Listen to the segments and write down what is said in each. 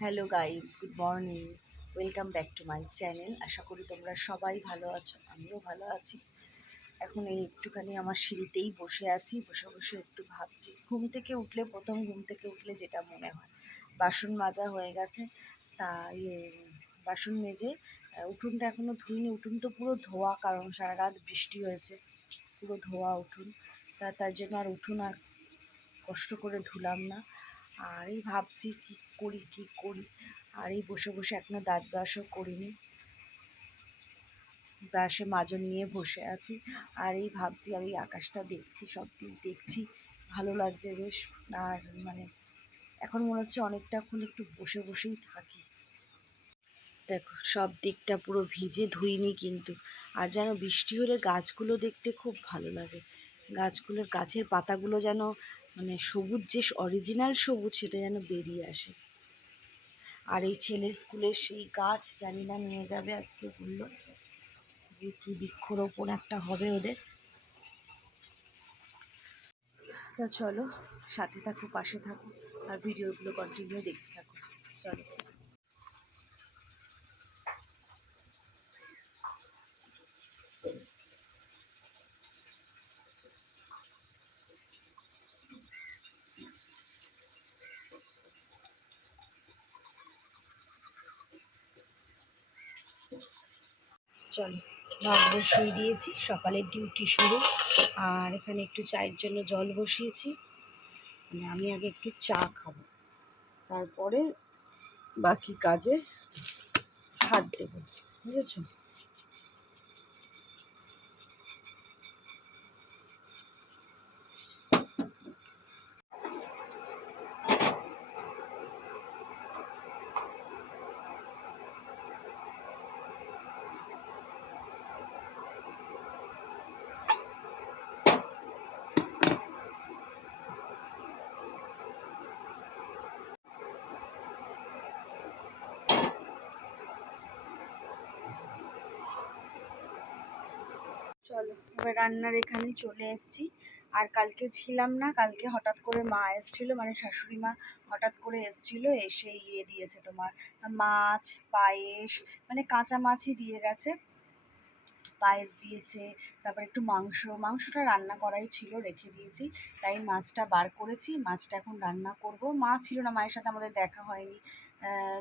Hello guys, good morning. Welcome back to my channel. আশা করি তোমরা সবাই ভালো আছো, আমিও ভালো আছি। এখন এই একটুখানি আমার সিঁড়িতেই বসে আছি, বসে বসে একটু ভাবছি, ঘুম থেকে উঠলে, প্রথম ঘুম থেকে উঠলে যেটা মনে হয়। বাসন মাজা হয়ে গেছে তা ইয়ে বাসন মেজে উঠোনটা এখনও ধুইনি, উঠুন তো পুরো ধোয়া, কারণ সারা রাত বৃষ্টি হয়েছে, পুরো ধোয়া উঠুন। তা তার জন্য আর উঠুন আর কষ্ট করে ধুলাম না। আর এই ভাবছি কি করি, কি করি? আর এই বসে বসে এখনও দাঁত ব্রাশও করিনি। ব্রাশে মাজন নিয়ে বসে আছি। আর এই ভাবছি, আর এই আকাশটা দেখছি, সব দিক দেখছি। ভালো লাগছে বেশ। আর মানে এখন মনে হচ্ছে অনেকটাক্ষণ একটু বসে বসেই থাকি। দেখো, সব দিকটা পুরো ভিজে ধুইনি কিন্তু। আর যেন বৃষ্টি হলে গাছগুলো দেখতে খুব ভালো লাগে। গাছগুলোর গাছের পাতাগুলো যেন মানে সবুজ, যে অরিজিনাল সবুজ সেটা যেন বেরিয়ে আসে। আর এই ছেলে স্কুলের সেই গাছ জানি না নিয়ে যাবে আজকে বলল যে কি বৃক্ষরোপণ একটা হবে ওদের। তা চলো, সাথে থাকো, পাশে থাকো, আর ভিডিওগুলো কন্টিনিউ দেখতে থাকো। চলো। চলো ভাত বসিয়ে দিয়েছি সকালের ডিউটি শুরু। আর এখানে একটু চায়ের জন্য জল বসিয়েছি। মানে আমি আগে একটু চা খাব। তারপরে বাকি কাজে হাত দেবো। বুঝেছ? চলো, এবার রান্নার এখানে চলে এসেছি। আর কালকে ছিলাম না, কালকে হঠাৎ করে মা এসেছিল মানে শাশুড়ি মা হঠাৎ করে এসেছিল, এসে ইয়ে দিয়েছে তোমার, মাছ, পায়েস মানে কাঁচা মাছই দিয়ে গেছে। পায়েস দিয়েছে, তারপর একটু মাংস, মাংসটা রান্না করাই ছিল, রেখে দিয়েছি। তাই মাছটা বার করেছি, মাছটা এখন রান্না করব। মা ছিল না, মায়ের সাথে আমাদের দেখা হয়নি।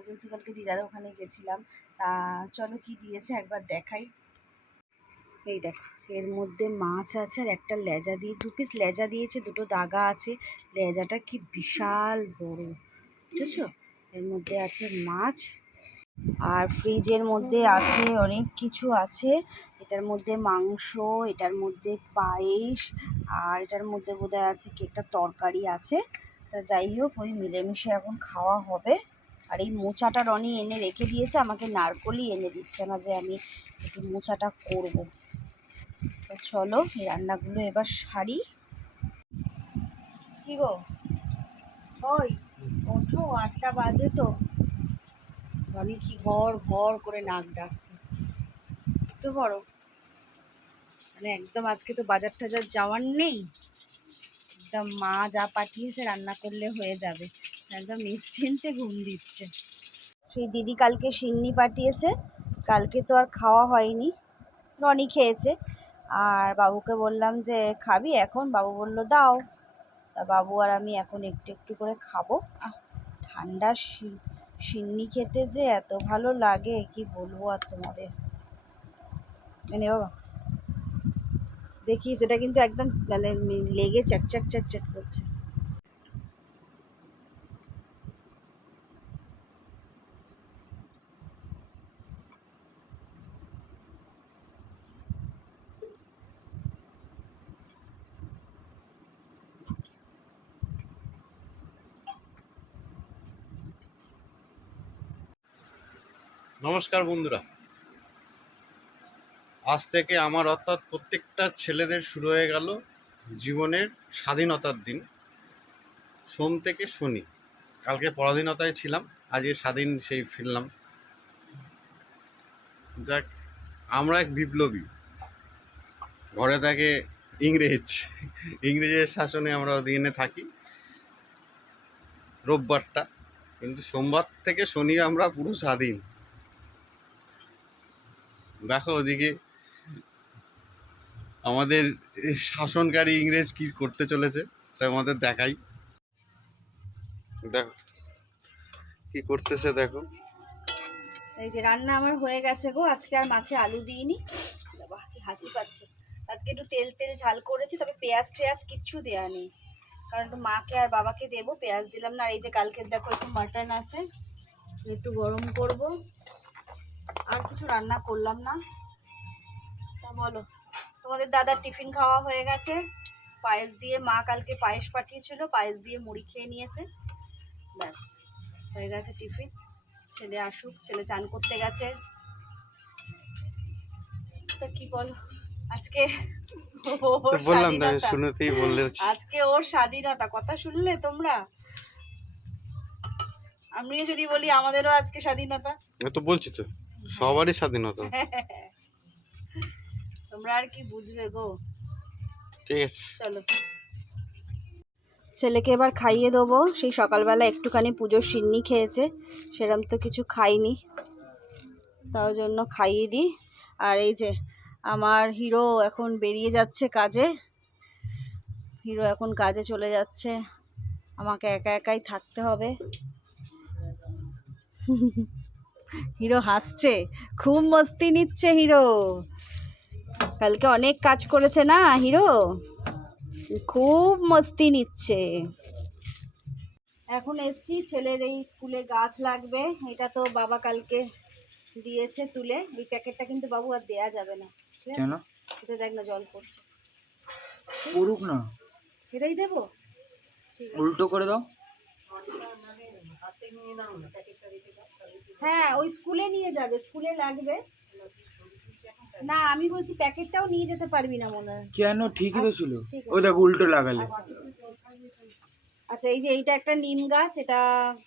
যেহেতু কালকে দিদার ওখানে গেছিলাম, তা চলো কি দিয়েছে একবার দেখাই। এই দেখো। এর মধ্যে মাছ আছে আর একটা লেজা দিয়ে, দু পিস লেজা দিয়েছে, দুটো দাগা আছে। লেজাটা কি বিশাল বড়, বুঝেছ? এর মধ্যে আছে মাছ আর ফ্রিজের মধ্যে আছে অনেক কিছু আছে। এটার মধ্যে মাংস, এটার মধ্যে পায়েস আর এটার মধ্যে বোধহয় আছে কি একটা তরকারি আছে। তা যাই হোক, ওই মিলেমিশে এখন খাওয়া হবে। আর এই মোচাটা রনি এনে রেখে দিয়েছে, আমাকে নারকলই এনে দিচ্ছে না যে আমি একটু মোচাটা করব। তো চলো, এই রান্নাগুলো এবার সারি। কি গো? ওই, ওঠো, আটটা বাজে তো। রনি কি ঘর ঘর করে নাক ডাকছে। একটু বড় মানে একদম আজকে তো বাজার টাজার যাওয়ার নেই। একদম মা যা পাঠিয়েছে রান্না করলে হয়ে যাবে। একদম নিশ্চিন্তে ঘুম দিচ্ছে। সেই দিদি কালকে সিন্নি পাঠিয়েছে। কালকে তো আর খাওয়া হয়নি। রনি খেয়েছে। আর বাবুকে বললাম যে, খাবি এখন? বাবু বলল, দাও। তা বাবু আর আমি এখন একটু একটু করে খাব। ঠান্ডা সিন্নি খেতে যে এত ভালো লাগে, কি বলব আর তোমাদের? মানে বাবা। দেখি, সেটা কিন্তু একদম মানে লেগে চ্যাট চ্যাট চ্যাট করছে। নমস্কার বন্ধুরা। আজ থেকে আমার অর্থাৎ প্রত্যেকটা ছেলেদের শুরু হয়ে গেল জীবনের স্বাধীনতার দিন। সোম থেকে শনি। কালকে পরাধীনতায় ছিলাম, আজকে স্বাধীন সেই ফিরলাম। যাক, আমরা এক বিপ্লবী। ঘরে থাকে ইংরেজ। ইংরেজের শাসনে আমরা অধীনে থাকি। রোববারটা। কিন্তু সোমবার থেকে শনি আমরা পুরো স্বাধীন। দেখো ওদিকে আমাদের শাসনকারী ইংরেজ কি করতে চলেছে তাই আমাদের দেখাই। দেখো, কি করতেছে দেখো। এই যে রান্না আমার হয়ে গেছে গো, আজকে আর মাছে আলু দিইনি। বাবা, কি হাসি পাচ্ছে। আজকে একটু তেল তেল ঝাল করেছি, তবে পেঁয়াজ টেয়াজ কিচ্ছু দেওয়া নেই। কারণ একটু মাকে আর বাবাকে দেবো, পেঁয়াজ দিলাম না। আর এই যে কালকের দেখো একটু মাটন আছে, একটু গরম করব। আর কিছু রান্না করলাম না। তা বলো তোমাদের দাদার টিফিন খাওয়া হয়ে গেছে। পায়েস দিয়ে মা কালকে পায়েস পাঠিয়েছিল পায়েস দিয়ে মুড়ি খেয়ে নিয়েছে। ব্যাস হয়ে গেছে টিফিন। ছেলে আসুক ছেলে চান করতে গেছে। তা কি বলো আজকে ওর বললাম। বললে আজকে ওর স্বাধীনতা কথা শুনলে তোমরা? আমি যদি বলি আমাদেরও আজকে স্বাধীনতা। তো বলছি তো। সবারই স্বাধীনতা। তোমরা আর কি বুঝবে গো। ঠিক আছে। চলো। ছেলেকে এবার খাইয়ে দেবো। সেই সকালবেলা একটুখানি পুজোর সিন্নি খেয়েছে। সেরম তো কিছু খাইনি। তার জন্য খাইয়ে দিই। আর এই যে আমার হিরো এখন বেরিয়ে যাচ্ছে কাজে। হিরো এখন কাজে চলে যাচ্ছে। আমাকে একা একাই থাকতে হবে। হিরো হাসছে খুব মস্তি নিচ্ছে হিরো। কালকে অনেক কাজ করেছে না হিরো? খুব মস্তি নিচ্ছে। এখন এসছি ছেলের এই স্কুলে গাছ লাগবে এটা তো বাবা কালকে দিয়েছে তুলে এই প্যাকেটটা কিন্তু বাবু আর দেয়া যাবে না কেন? এটা দেখ না জল পড়ছে। পড়ুক না। এটাই দেবো? উল্টো করে দাও। হ্যাঁ ওই স্কুলে নিয়ে যাবে স্কুলে লাগবে। না আমি বলছি প্যাকেটটাও নিয়ে যেতে পারবি না মনে হয়। কেন? ঠিকই তো ছিল। ঠিক ওই দেখ উল্টো লাগালে। আচ্ছা এই যে এইটা একটা নিম গাছ এটা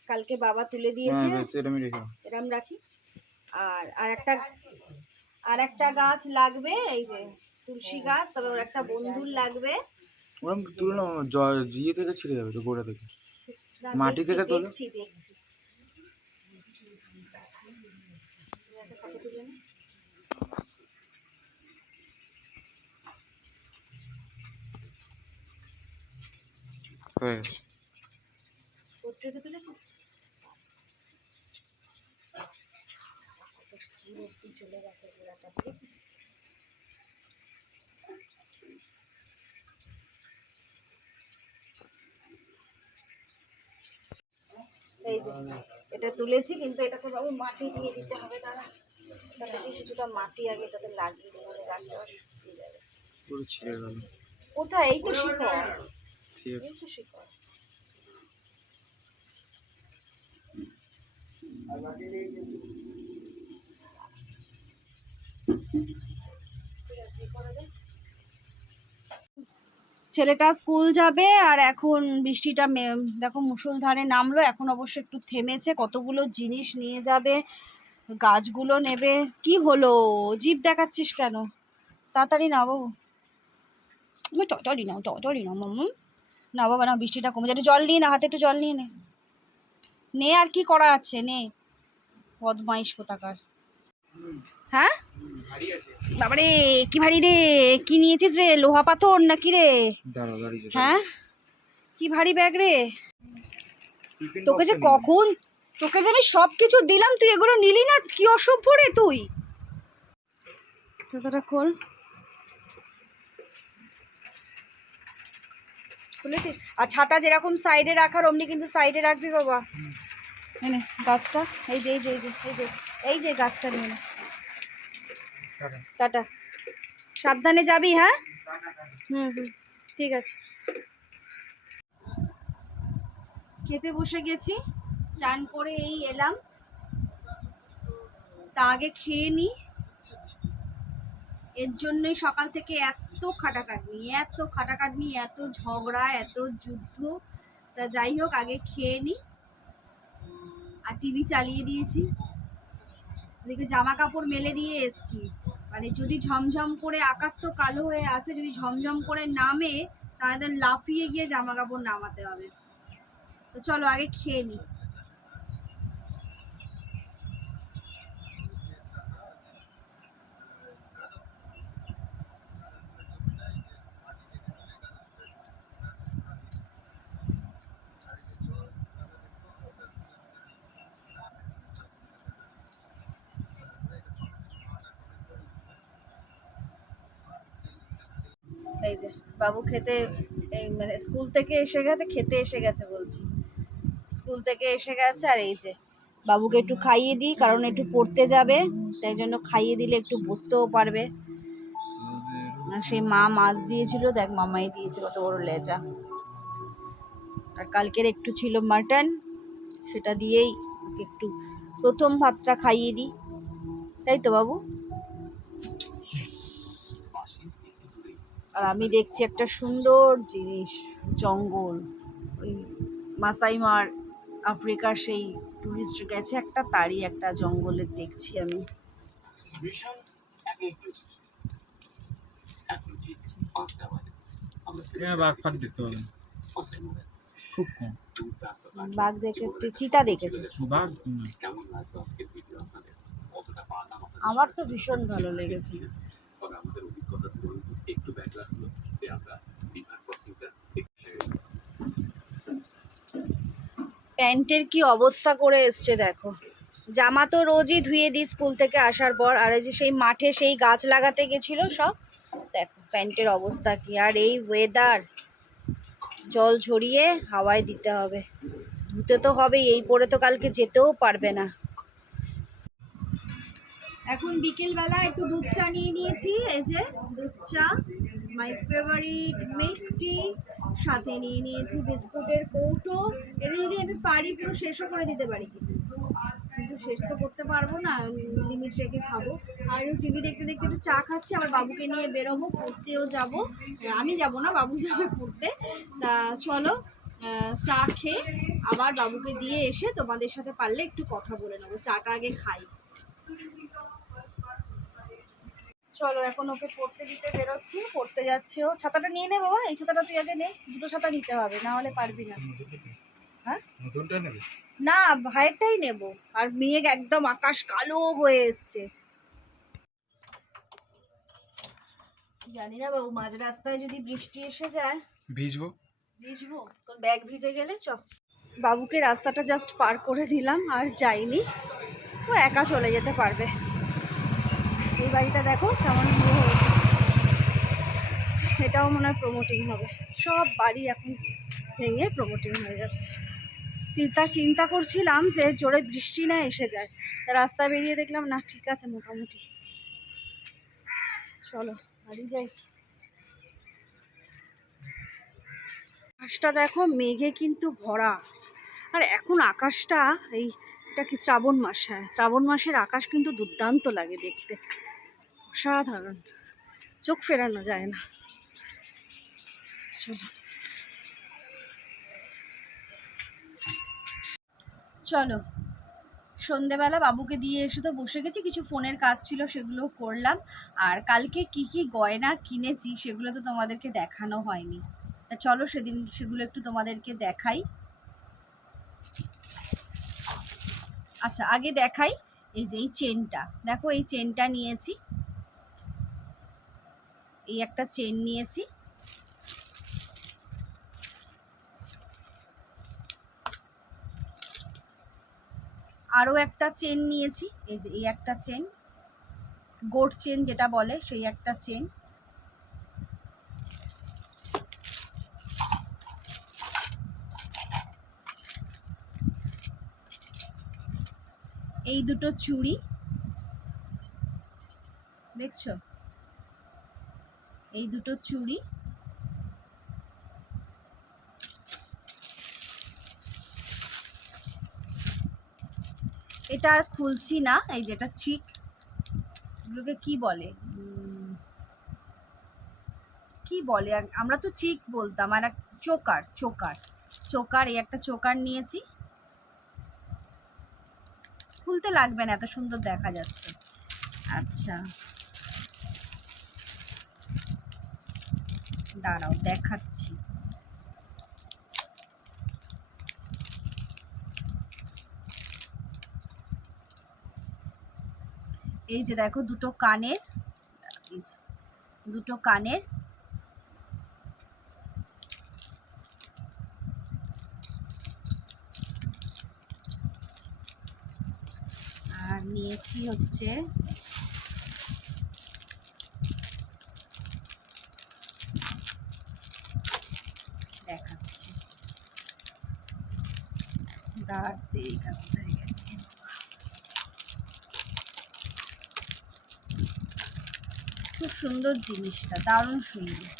কালকে বাবা তুলে হ্যাঁ দিয়েছে। বেশ এটা আমি রেখে। আর আর একটা আর একটা গাছ লাগবে এই যে তুলসী গাছ তবে ওর একটা বন্ধুর লাগবে। ওরকম তুলো না জল ইয়ে থেকে ছিঁড়ে যাবে তো গোড়া থেকে। মাটি থেকে? দেখছি দেখছি। তুলেছিস? চলে গেছে গোড়াটা দেখেছিস এই যে। এটা তুলেছি কিন্তু এটাকে বাবু মাটি দিয়ে দিতে হবে দাঁড়া এটা কিছুটা মাটি আগে এটাতে লাগিয়ে দিই মানে গাছটা শুকিয়ে যাবে। কোথায়? এই তো শিকড়। ঠিক আছে। এই তো ছেলেটা স্কুল যাবে আর এখন বৃষ্টিটা দেখো মুষলধারে নামলো, এখন অবশ্য একটু থেমেছে, কতগুলো জিনিস নিয়ে যাবে, গাছগুলো নেবে, কি হলো? জিপ দেখাচ্ছিস কেন? তাড়াতাড়ি না তুমি তাড়াতাড়ি নাও তাড়াতাড়ি নাও, মাম্মু। না বাবা না বৃষ্টিটা কমে যাবে জল নিয়ে না, হাতে একটু জল নিয়ে নে। নে আর কি করা আছে, নে। বদমাইশ কোথাকার। হ্যাঁ? বাবারে কি ভারী রে? কি নিয়েছিস রে? লোহা পাথর নাকি রে? হ্যাঁ? কি ভারী ব্যাগ রে? তোকে যে কখন তোকে যে আমি সব কিছু দিলাম তুই এগুলো নিলি না? কি অসভ্য রে তুই? জুতোটা খোল। খুলেছিস? আর ছাতা যেরকম সাইডে রাখার অমনি কিন্তু সাইডে রাখবি বাবা। এনে গাছটা। এই যে এই যে এই যে এই যে এই যে গাছটা নিয়ে টাটা। সাবধানে যাবি হ্যাঁ? হুম হুম, ঠিক আছে। খেতে বসে গেছি, চান করে এই এলাম। তা আগে খেয়ে নিই এর জন্যই সকাল থেকে এত খাটাখাটনি এত খাটাখাটনি, এত ঝগড়া, এত যুদ্ধ। তা যাই হোক, আগে খেয়ে নিই আর টিভি চালিয়ে দিয়েছি। ওদিকে জামা কাপড় মেলে দিয়ে এসছি। মানে যদি ঝমঝম করে আকাশ তো কালো হয়ে আছে, যদি ঝমঝম করে নামে, তাহলে লাফিয়ে গিয়ে জামা কাপড় নামাতে হবে। তো চলো আগে খেয়ে নিই এই যে, বাবু খেতে এই মানে স্কুল থেকে এসে গেছে, খেতে এসে গেছে বলছি। স্কুল থেকে এসে গেছে আর এই যে, বাবুকে একটু খাইয়ে দিই, কারণ একটু পড়তে যাবে, তাই জন্য খাইয়ে দিলে একটু বুঝতেও পারবে। সেই মা মাছ দিয়েছিল, দেখ মামাই দিয়েছে কত বড় লেজা। আর কালকের একটু ছিল মাটন, সেটা দিয়েই একটু প্রথম ভাতটা খাইয়ে দিই। তাই তো বাবু? আর আমি দেখছি একটা সুন্দর জিনিস জঙ্গল। ওই মাসাইমার আফ্রিকার সেই টুরিস্ট গেছে একটা তারই একটা জঙ্গলের দেখছি আমি। খুব কম। বাঘ দেখে চিতা দেখেছি। আমার তো ভীষণ ভালো লেগেছে। করতে। তবে আমাদের অভিজ্ঞতা ধরুন ব্যাক লাগল যে আমরা রিভার ক্রসিংটা প্যান্টের কি অবস্থা করে এসছে দেখো। জামা তো রোজই ধুয়ে দিই স্কুল থেকে আসার পর, আর এই যে সেই মাঠে সেই গাছ লাগাতে গেছিল সব, দেখো প্যান্টের অবস্থা কি। আর এই ওয়েদার জল ঝরিয়ে হাওয়ায় দিতে হবে। ধুতে তো হবেই, এই পরে তো কালকে যেতেও পারবে না। এখন বিকেলবেলা একটু দুধ চা নিয়ে নিয়েছি, এই যে দুধ চা মাই ফেভারিট মিল্ক টি সাথে নিয়ে নিয়েছি বিস্কুটের কৌটো। এটা যদি আমি পারি পুরো শেষও করে দিতে পারি কিন্তু। কিন্তু শেষ তো করতে পারব না লিমিট রেখে খাব। আর একটু টিভি দেখতে দেখতে একটু চা খাচ্ছি, আমার বাবুকে নিয়ে বেরোবো, পড়তেও যাব। আমি যাব না, বাবু যাবে পড়তে। তা চলো চা খেয়ে আবার বাবুকে দিয়ে এসে তোমাদের সাথে পারলে একটু কথা বলে নেব, চাটা আগে খাই। চলো এখন ওকে পড়তে দিতে বেরোচ্ছি পড়তে যাচ্ছি ও। ছাতাটা নিয়ে নে বাবা এই ছাতাটা তুই আগে নে দুটো ছাতা নিতে হবে না হলে পারবি না। হ্যাঁ? না ভাইয়েরটাই নেব। আর মেঘ একদম আকাশ কালো হয়ে এসছে। জানি না বাবু মাঝ রাস্তায় যদি বৃষ্টি এসে যায়। ভিজবো? ভিজবো? তোর ব্যাগ ভিজে গেলে চ। বাবুকে রাস্তাটা জাস্ট পার করে দিলাম আর যাইনি। ও একা চলে যেতে পারবে। এই বাড়িটা দেখো, কেমন ইয়ে এটাও মনে হয় প্রমোটিং হবে। সব বাড়ি এখন ভেঙে প্রমোটিং হয়ে যাচ্ছে। চিন্তা চিন্তা করছিলাম যে জোরে বৃষ্টি না এসে যায়। রাস্তা বেরিয়ে দেখলাম, না, ঠিক আছে, মোটামুটি। চলো, বাড়ি যাই। আকাশটা দেখো, মেঘে কিন্তু ভরা। আর এখন আকাশটা, এই, এটা কি শ্রাবণ মাস হ্যাঁ। শ্রাবণ মাসের আকাশ কিন্তু দুর্দান্ত লাগে দেখতে। অসাধারণ চোখ ফেরানো যায় না। চলো। চলো। সন্ধেবেলা বাবুকে দিয়ে এসে তো বসে গেছি, কিছু ফোনের কাজ ছিল সেগুলো করলাম। আর কালকে কি কি গয়না কিনেছি সেগুলো তো তোমাদেরকে দেখানো হয়নি। তা চলো সেদিন সেগুলো একটু তোমাদেরকে দেখাই। আচ্ছা আগে দেখাই এই যে এই চেনটা দেখো এই চেনটা নিয়েছি। এই একটা চেন নিয়েছি। আরও একটা চেন নিয়েছি, এই যে এই একটা চেন গোট চেন যেটা বলে, সেই একটা চেন এই দুটো চুড়ি। দেখছ? এই দুটো চুড়ি। এটা আর খুলছি না, এই যেটা চিক এগুলোকে কি বলে? কি বলে? আমরা তো চিক বলতাম, আর চোকার চোকার। চোকার, এই একটা চোকার নিয়েছি। খুলতে লাগবে না, এত সুন্দর দেখা যাচ্ছে। আচ্ছা। দাঁড়াও দেখাচ্ছি। এই যে দেখো দুটো কানের দুটো কানের। আর নিয়েছি হচ্ছে খুব সুন্দর জিনিসটা, দারুণ সুন্দর।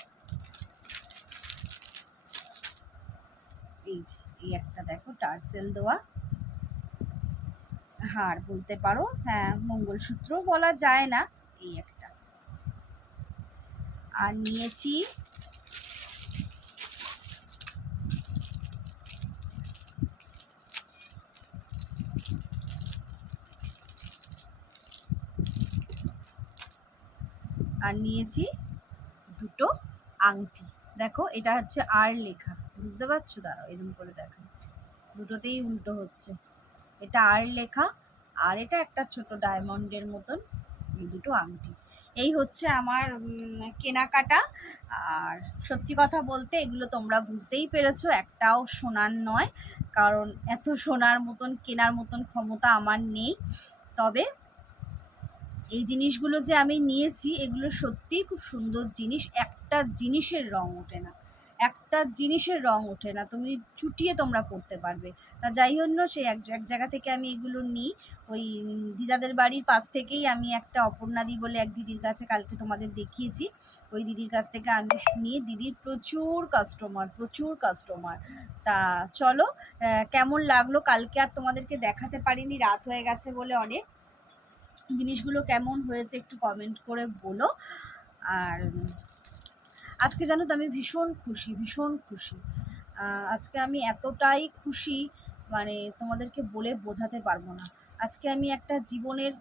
এই এই একটা দেখো, টার্সেল দেওয়া। হার বলতে পারো হ্যাঁ মঙ্গলসূত্র বলা যায় না, এই একটা। আর নিয়েছি আর নিয়েছি দুটো আংটি। দেখো, এটা হচ্ছে আর লেখা। বুঝতে পারছ? দাঁড়াও এরকম করে দেখো। দুটোতেই উল্টো হচ্ছে। এটা আর লেখা, আর এটা একটা ছোট ডায়মন্ডের মতন এই দুটো আংটি। এই হচ্ছে আমার কেনাকাটা। আর সত্যি কথা বলতে এগুলো তোমরা বুঝতেই পেরেছ, একটাও সোনার নয়। কারণ এত সোনার মতন, কেনার মতন ক্ষমতা আমার নেই। তবে এই জিনিসগুলো যে আমি নিয়েছি, এগুলো সত্যিই খুব সুন্দর জিনিস। একটা জিনিসের রং ওঠে না। একটা জিনিসের রং ওঠে না। তুমি চুটিয়ে তোমরা পরতে পারবে। তা যাই জন্য সেই এক এক জায়গা থেকে আমি এগুলো নিই। ওই দিদাদের বাড়ির পাশ থেকেই আমি একটা অপর্ণাদি বলে এক দিদির কাছে কালকে তোমাদের দেখিয়েছি। ওই দিদির কাছ থেকে আমি নিয়ে দিদির প্রচুর কাস্টমার প্রচুর কাস্টমার তা চলো কেমন লাগল? কালকে আর তোমাদেরকে দেখাতে পারিনি। রাত হয়ে গেছে বলে অনেক। জিনিসগুলো কেমন হয়েছে একটু কমেন্ট করে বলো। আর আজকে জানো তো আমি ভীষণ খুশি ভীষণ খুশি। আজকে আমি এতটাই খুশি মানে তোমাদেরকে বলে বোঝাতে পারব না। আজকে আমি একটা জীবনের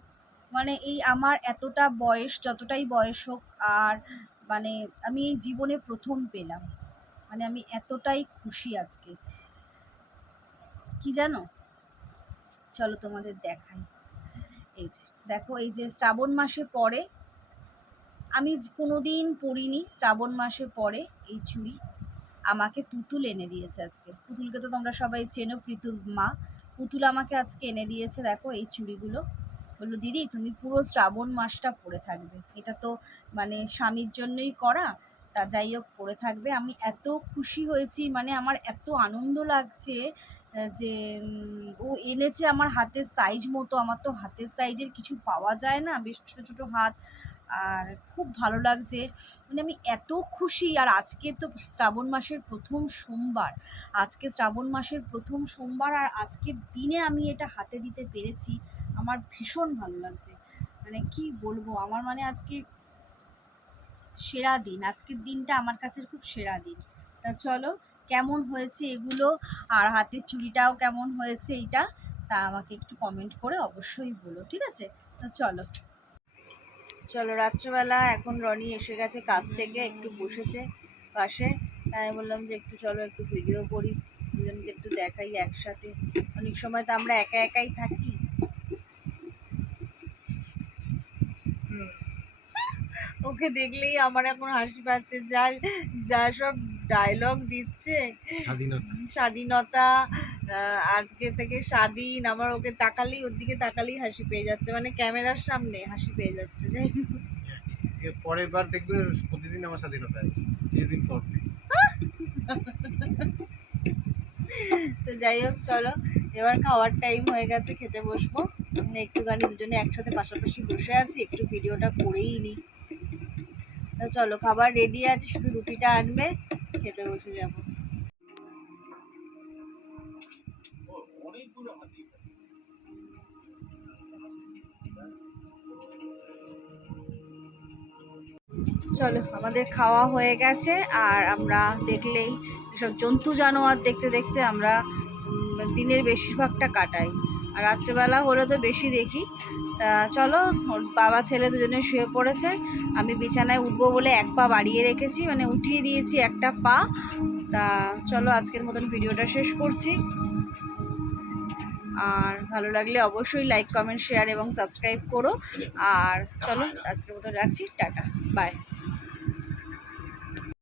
মানে এই আমার এতটা বয়স, যতটাই বয়স হোক, আর মানে আমি এই জীবনে প্রথম পেলাম। মানে আমি এতটাই খুশি আজকে। কি জানো? চলো তোমাদের দেখাই। এই যে। দেখো, এই যে শ্রাবণ মাসে পরে, আমি কোনো দিন পরিনি শ্রাবণ মাসে পরে এই চুড়ি। আমাকে পুতুল এনে দিয়েছে আজকে। পুতুলকে তো তোমরা সবাই চেনো, প্রীতুর মা। পুতুল আমাকে আজকে এনে দিয়েছে, দেখো এই চুড়িগুলো। বলল, দিদি, তুমি পুরো শ্রাবণ মাসটা পরে থাকবে। এটা তো মানে স্বামীর জন্যই করা। তা যাই হোক পরে থাকবে। আমি এত খুশি হয়েছি মানে আমার এত আনন্দ লাগছে যে ও এনেছে আমার হাতের সাইজ মতো, আমার তো হাতের সাইজের কিছু পাওয়া যায় না, বেশ ছোটো ছোটো হাত। আর খুব ভালো লাগছে। মানে আমি এত খুশি। আর আজকে তো শ্রাবণ মাসের প্রথম সোমবার। আজকে শ্রাবণ মাসের প্রথম সোমবার আর আজকের দিনে আমি এটা হাতে দিতে পেরেছি। আমার ভীষণ ভালো লাগছে। মানে কি বলব? আমার মানে আজকে সেরা দিন। আজকের দিনটা আমার কাছে খুব সেরা দিন। তা চলো কেমন হয়েছে এগুলো? আর হাতের চুড়িটাও কেমন হয়েছে এইটা? তা আমাকে একটু কমেন্ট করে অবশ্যই বলো, ঠিক আছে? তা চলো। চলো, রাত্রেবেলা এখন রনি এসে গেছে কাজ থেকে, একটু বসেছে পাশে। তাই বললাম যে একটু চলো, একটু ভিডিও করি, দুজনকে একটু দেখাই একসাথে। অনেক সময় তো আমরা একা একাই থাকি। ওকে দেখলেই আমার এখন হাসি পাচ্ছে যার যা সব ডায়লগ দিচ্ছে। স্বাধীনতা। স্বাধীনতা আজকে থেকে স্বাধীন আমার ওকে তাকালেই ওর দিকে তাকালেই হাসি পেয়ে যাচ্ছে। মানে ক্যামেরার সামনে হাসি পেয়ে যাচ্ছে যাই হোক। পরের বার দেখবে প্রতিদিন আমার স্বাধীনতা আছে কিছুদিন পর থেকে। তো যাই হোক চলো এবার খাওয়ার টাইম হয়ে গেছে খেতে বসবো। একটুখানি দুজনে একসাথে পাশাপাশি বসে আছি একটু ভিডিওটা করেই নিই চলো খাবার রেডি আছে শুধু রুটিটা আনবে। খেতে বসে যাব। চলো, আমাদের খাওয়া হয়ে গেছে, আর আমরা দেখলেই এসব জন্তু জানোয়ার দেখতে দেখতে আমরা দিনের বেশিরভাগটা কাটাই। আর রাত্রেবেলা হলে তো বেশি দেখি। তা চলো, ওর বাবা ছেলে দুজনে শুয়ে পড়েছে। আমি বিছানায় উঠবো বলে এক পা বাড়িয়ে রেখেছি মানে উঠিয়ে দিয়েছি একটা পা। তা চলো, আজকের মতন ভিডিওটা শেষ করছি। আর ভালো লাগলে অবশ্যই লাইক কমেন্ট শেয়ার এবং সাবস্ক্রাইব করো। আর চলো, আজকের মতন রাখছি, টাটা বাই